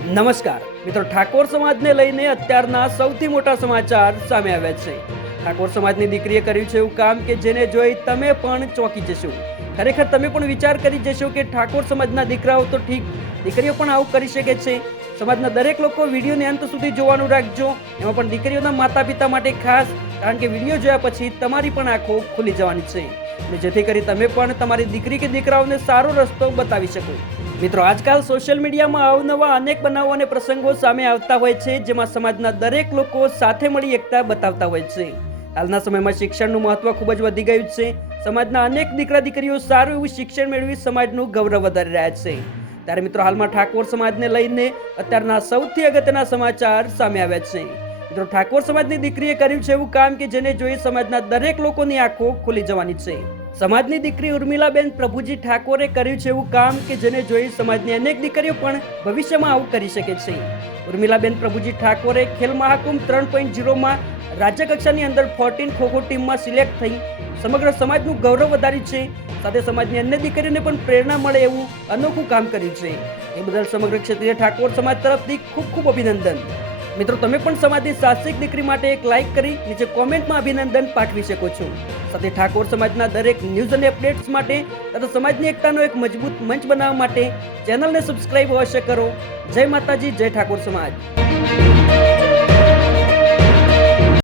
નમસ્કાર મિત્રો, ઠાકોર સમાજને લઈને અત્યારના સૌથી મોટા સમાચાર સામે આવ્યા છે. ઠાકોર સમાજની દીકરીએ કર્યું છે એવું કામ કે જેને જોઈ તમે પણ ચોંકી જશો. ખરેખર તમે પણ વિચાર કરી જશો કે ઠાકોર સમાજના દીકરાઓ તો ઠીક, દીકરીઓ પણ આવું કરી શકે છે. સમાજના દરેક લોકો વિડીયોને અંત સુધી જોવાનું રાખજો, એમાં પણ દીકરીઓના માતા પિતા માટે ખાસ, કારણ કે વિડીયો જોયા પછી તમારી પણ આંખો ખુલી જવાની છે, અને જેથી કરી તમે પણ તમારી દીકરી કે દીકરાઓને સારો રસ્તો બતાવી શકો. મિત્રો, આજકાલ સોશિયલ મીડિયામાં અવનવા અનેક બનાવો અને પ્રસંગો સામે આવતા હોય છે, જેમાં સમાજના દરેક લોકો સાથે મળી એકતા બતાવતા હોય છે. હાલના સમયમાં શિક્ષણનું મહત્વ ખૂબ જ વધી ગયું છે. સમાજના અનેક દીકરા દીકરીઓ સારું એવું શિક્ષણ મેળવી સમાજનું ગૌરવ વધારી રહ્યા છે. ત્યારે મિત્રો, હાલમાં ઠાકોર સમાજને લઈને અત્યારના સૌથી અગત્યના સમાચાર સામે આવ્યા છે. મિત્રો, ઠાકોર સમાજની દીકરીએ કર્યું છે એવું કામ કે જેને જોઈ સમાજના દરેક લોકોની આંખો ખુલી જવાની છે. સમાજની દીકરી ઉર્મિલાબેન પ્રભુજી ઠાકોરે કર્યું છે એવું કામ કે જેને જોઈ સમાજની અનેક દીકરીઓ પણ ભવિષ્યમાં આવું કરી શકે છે. ઉર્મિલાબેન પ્રભુજી ઠાકોરે ખેલ મહાકુંભ 3.0માં રાજ્ય કક્ષાની અંદર 14 ખોખો ટીમમાં સિલેક્ટ થઈ સમગ્ર સમાજનું ગૌરવ વધાર્યું છે. સાથે સમાજની અન્ય દીકરીઓને પણ પ્રેરણા મળે એવું અનોખું કામ કર્યું છે. એ બદલ સમગ્ર ક્ષત્રિય ઠાકોર સમાજ તરફથી ખૂબ ખૂબ અભિનંદન. મિત્રો, તમે પણ સમાજની સાહસિક દીકરી માટે એક લાઇક કરી નીચે કોમેન્ટમાં અભિનંદન પાઠવી શકો છો. સાથે ઠાકોર સમાજના દરેક ન્યૂઝ અને અપડેટ્સ માટે તથા સમાજની એકતાનો એક મજબૂત મંચ બનાવવા માટે ચેનલને સબસ્ક્રાઇબ અવશ્ય કરો. જય માતાજી, જય ઠાકોર સમાજ.